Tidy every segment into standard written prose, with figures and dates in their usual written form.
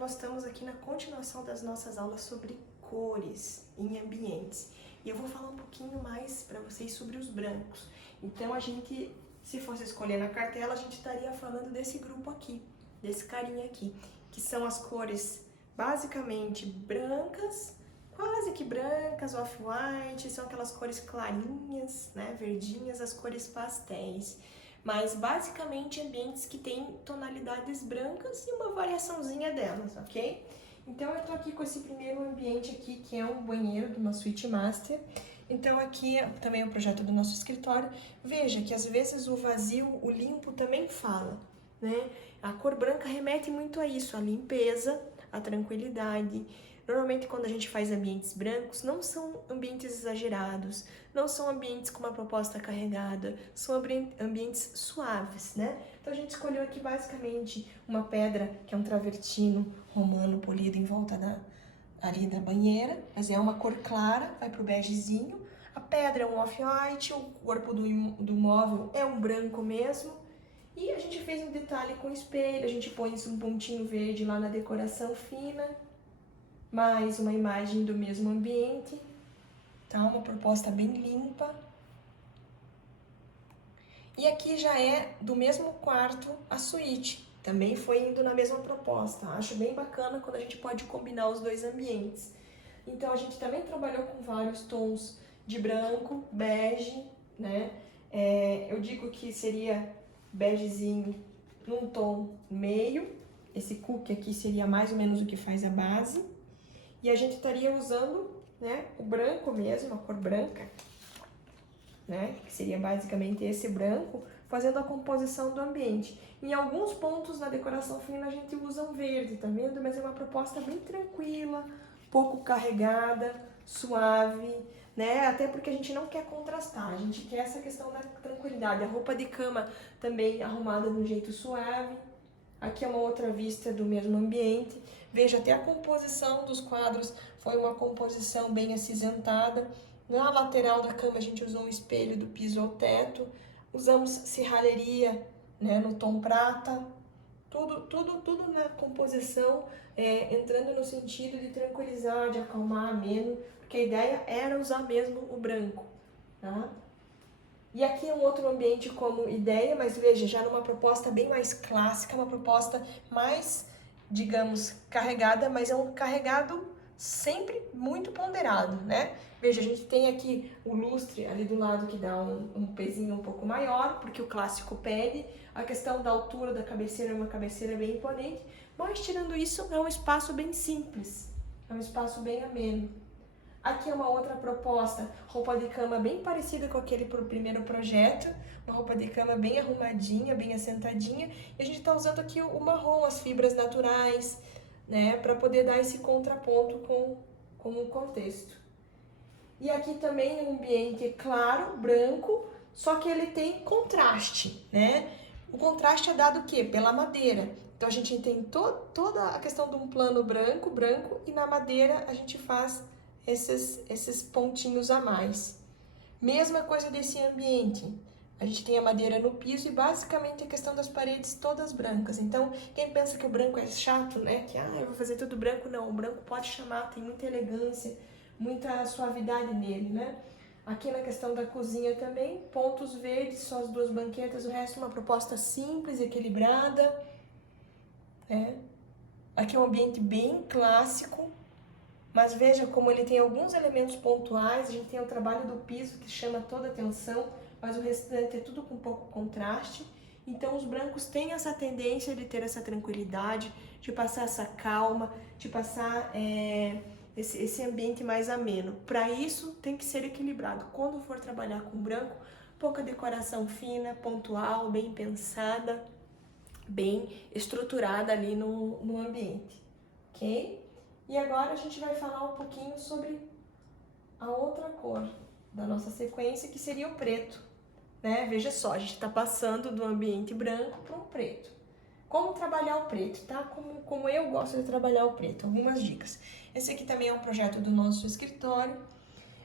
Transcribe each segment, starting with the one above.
nós estamos aqui na continuação das nossas aulas sobre cores em ambientes. E eu vou falar um pouquinho mais para vocês sobre os brancos. Então, a gente, se fosse escolher na cartela, a gente estaria falando desse grupo aqui, desse carinha aqui, que são as cores basicamente brancas, quase que brancas, off-white, são aquelas cores clarinhas, né, verdinhas, as cores pastéis. Mas basicamente ambientes que têm tonalidades brancas e uma variaçãozinha delas, ok? Então eu tô aqui com esse primeiro ambiente aqui, que é um banheiro de uma suíte master. Então aqui também é um projeto do nosso escritório. Veja que às vezes o vazio, o limpo também fala, né? A cor branca remete muito a isso, a limpeza, a tranquilidade. Normalmente quando a gente faz ambientes brancos, não são ambientes exagerados, não são ambientes com uma proposta carregada, são ambientes suaves, né? Então a gente escolheu aqui basicamente uma pedra, que é um travertino romano polido em volta ali da banheira, mas é uma cor clara, vai pro begezinho. A pedra é um off-white, o corpo do móvel é um branco mesmo. E a gente fez um detalhe com espelho, a gente põe um pontinho verde lá na decoração fina. Mais uma imagem do mesmo ambiente, tá? Uma proposta bem limpa. E aqui já é do mesmo quarto a suíte, também foi indo na mesma proposta. Acho bem bacana quando a gente pode combinar os dois ambientes. Então a gente também trabalhou com vários tons de branco, bege, né? Eu digo que seria begezinho num tom meio, esse cookie aqui seria mais ou menos o que faz a base. E a gente estaria usando, né, o branco mesmo, a cor branca, né, que seria basicamente esse branco, fazendo a composição do ambiente. Em alguns pontos na decoração fina a gente usa um verde, tá vendo? Mas é uma proposta bem tranquila, pouco carregada, suave, né? Até porque a gente não quer contrastar, a gente quer essa questão da tranquilidade. A roupa de cama também arrumada de um jeito suave. Aqui é uma outra vista do mesmo ambiente. Veja, até a composição dos quadros foi uma composição bem acinzentada. Na lateral da cama a gente usou um espelho do piso ao teto. Usamos serralheria, né, no tom prata. Tudo na composição, entrando no sentido de tranquilizar, de acalmar, ameno, porque a ideia era usar mesmo o branco, tá? E aqui é um outro ambiente como ideia, mas veja, já numa proposta bem mais clássica, uma proposta mais, digamos, carregada, mas é um carregado sempre muito ponderado, né? Veja, a gente tem aqui o lustre ali do lado que dá um pezinho um pouco maior, porque o clássico pede. A questão da altura da cabeceira é uma cabeceira bem imponente, mas tirando isso, é um espaço bem simples, é um espaço bem ameno. Aqui é uma outra proposta, roupa de cama bem parecida com aquele primeiro projeto, uma roupa de cama bem arrumadinha, bem assentadinha, e a gente está usando aqui o marrom, as fibras naturais, né, para poder dar esse contraponto com o contexto. E aqui também um ambiente claro, branco, só que ele tem contraste, né? O contraste é dado o quê? Pela madeira. Então a gente tem toda a questão de um plano branco, e na madeira a gente faz esses pontinhos a mais. Mesma coisa desse ambiente. A gente tem a madeira no piso e basicamente a questão das paredes todas brancas. Então, quem pensa que o branco é chato, né? Que, eu vou fazer tudo branco. Não, o branco pode chamar, tem muita elegância, muita suavidade nele, né? Aqui na questão da cozinha também, pontos verdes, só as duas banquetas, o resto é uma proposta simples, equilibrada. Aqui é um ambiente bem clássico, mas veja como ele tem alguns elementos pontuais. A gente tem o trabalho do piso que chama toda a atenção, mas o restante é tudo com pouco contraste. Então os brancos têm essa tendência de ter essa tranquilidade, de passar essa calma, de passar esse ambiente mais ameno. Para isso tem que ser equilibrado. Quando for trabalhar com branco, pouca decoração fina, pontual, bem pensada, bem estruturada ali no ambiente, ok? E agora a gente vai falar um pouquinho sobre a outra cor da nossa sequência, que seria o preto, né? Veja só, a gente está passando do ambiente branco para um preto. Como trabalhar o preto, tá? Como eu gosto de trabalhar o preto, algumas dicas. Esse aqui também é um projeto do nosso escritório.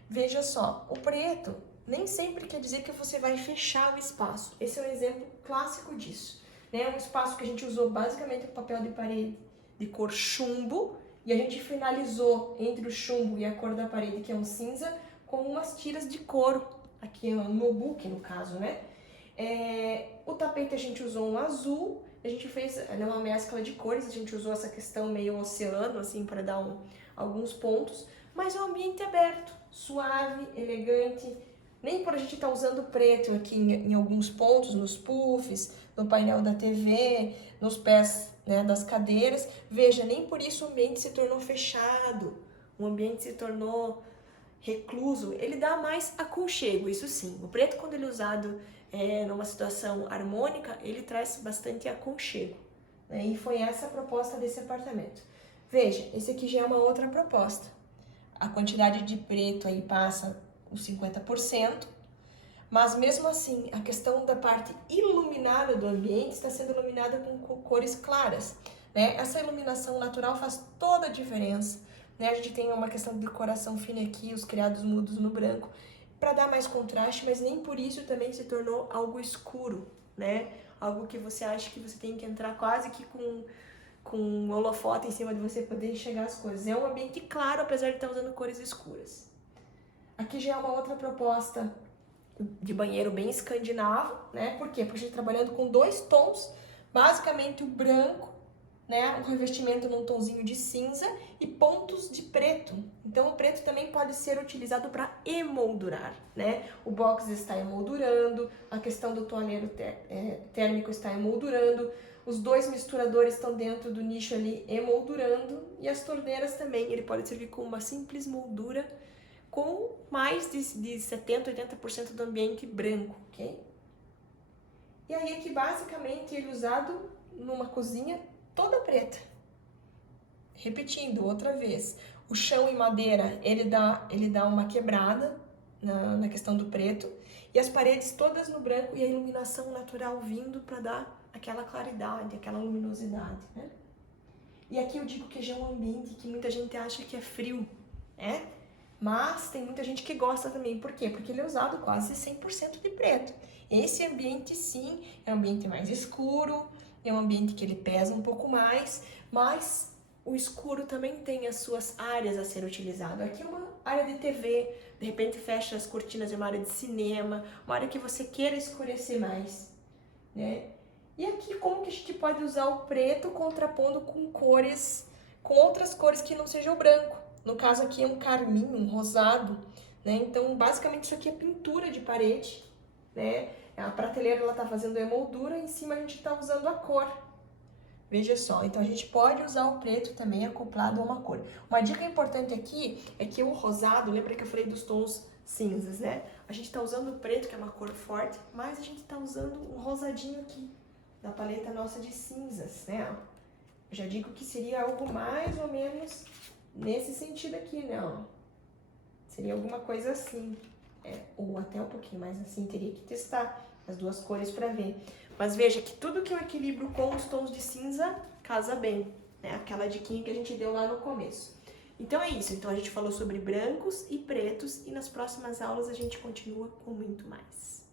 Veja só, o preto nem sempre quer dizer que você vai fechar o espaço. Esse é um exemplo clássico disso, né? Um espaço que a gente usou basicamente o papel de parede, de cor chumbo, e a gente finalizou entre o chumbo e a cor da parede, que é um cinza, com umas tiras de couro, aqui no book, no caso, né? O tapete a gente usou um azul, a gente fez uma mescla de cores, a gente usou essa questão meio oceano, assim, para dar alguns pontos, mas é um ambiente aberto, suave, elegante. Nem por a gente estar usando preto aqui em alguns pontos, nos puffs, no painel da TV, nos pés, né, das cadeiras. Veja, nem por isso o ambiente se tornou fechado, o ambiente se tornou recluso. Ele dá mais aconchego, isso sim. O preto, quando ele é usado numa situação harmônica, ele traz bastante aconchego, né? E foi essa a proposta desse apartamento. Veja, esse aqui já é uma outra proposta. A quantidade de preto aí passa os 50%, mas mesmo assim, a questão da parte iluminada do ambiente está sendo iluminada com cores claras, né? Essa iluminação natural faz toda a diferença, né? A gente tem uma questão de decoração fina aqui, os criados mudos no branco, para dar mais contraste, mas nem por isso também se tornou algo escuro, né? Algo que você acha que você tem que entrar quase que com um holofote em cima de você poder enxergar as coisas. É um ambiente claro, apesar de estar usando cores escuras. Aqui já é uma outra proposta de banheiro bem escandinavo, né? Por quê? Porque a gente tá trabalhando com 2 tons, basicamente o branco, né? O revestimento num tonzinho de cinza e pontos de preto. Então o preto também pode ser utilizado para emoldurar, né? O box está emoldurando, a questão do toalheiro térmico está emoldurando, os 2 misturadores estão dentro do nicho ali emoldurando, e as torneiras também, ele pode servir como uma simples moldura com mais de 70%, 80% do ambiente branco, ok? E aí aqui basicamente ele é usado numa cozinha toda preta. Repetindo outra vez, o chão em madeira ele dá uma quebrada na questão do preto, e as paredes todas no branco e a iluminação natural vindo para dar aquela claridade, aquela luminosidade, né? E aqui eu digo que já é um ambiente que muita gente acha que é frio, né? Mas tem muita gente que gosta também. Por quê? Porque ele é usado quase 100% de preto. Esse ambiente, sim, é um ambiente mais escuro, é um ambiente que ele pesa um pouco mais, mas o escuro também tem as suas áreas a ser utilizado. Aqui é uma área de TV, de repente fecha as cortinas de uma área de cinema, uma área que você queira escurecer mais, né? E aqui como que a gente pode usar o preto contrapondo com cores, com outras cores que não seja o branco. No caso aqui é um carmim, um rosado, né? Então, basicamente isso aqui é pintura de parede, né? A prateleira ela tá fazendo a emoldura, em cima a gente tá usando a cor. Veja só, então a gente pode usar o preto também acoplado a uma cor. Uma dica importante aqui é que o rosado, lembra que eu falei dos tons cinzas, né? A gente tá usando o preto, que é uma cor forte, mas a gente tá usando um rosadinho aqui, da paleta nossa de cinzas, né? Eu já digo que seria algo mais ou menos nesse sentido aqui, né? Ó. Seria alguma coisa assim, ou até um pouquinho mais assim, teria que testar as 2 cores para ver. Mas veja que tudo que eu equilibro com os tons de cinza casa bem, né? Aquela diquinha que a gente deu lá no começo. Então é isso, então a gente falou sobre brancos e pretos, e nas próximas aulas a gente continua com muito mais.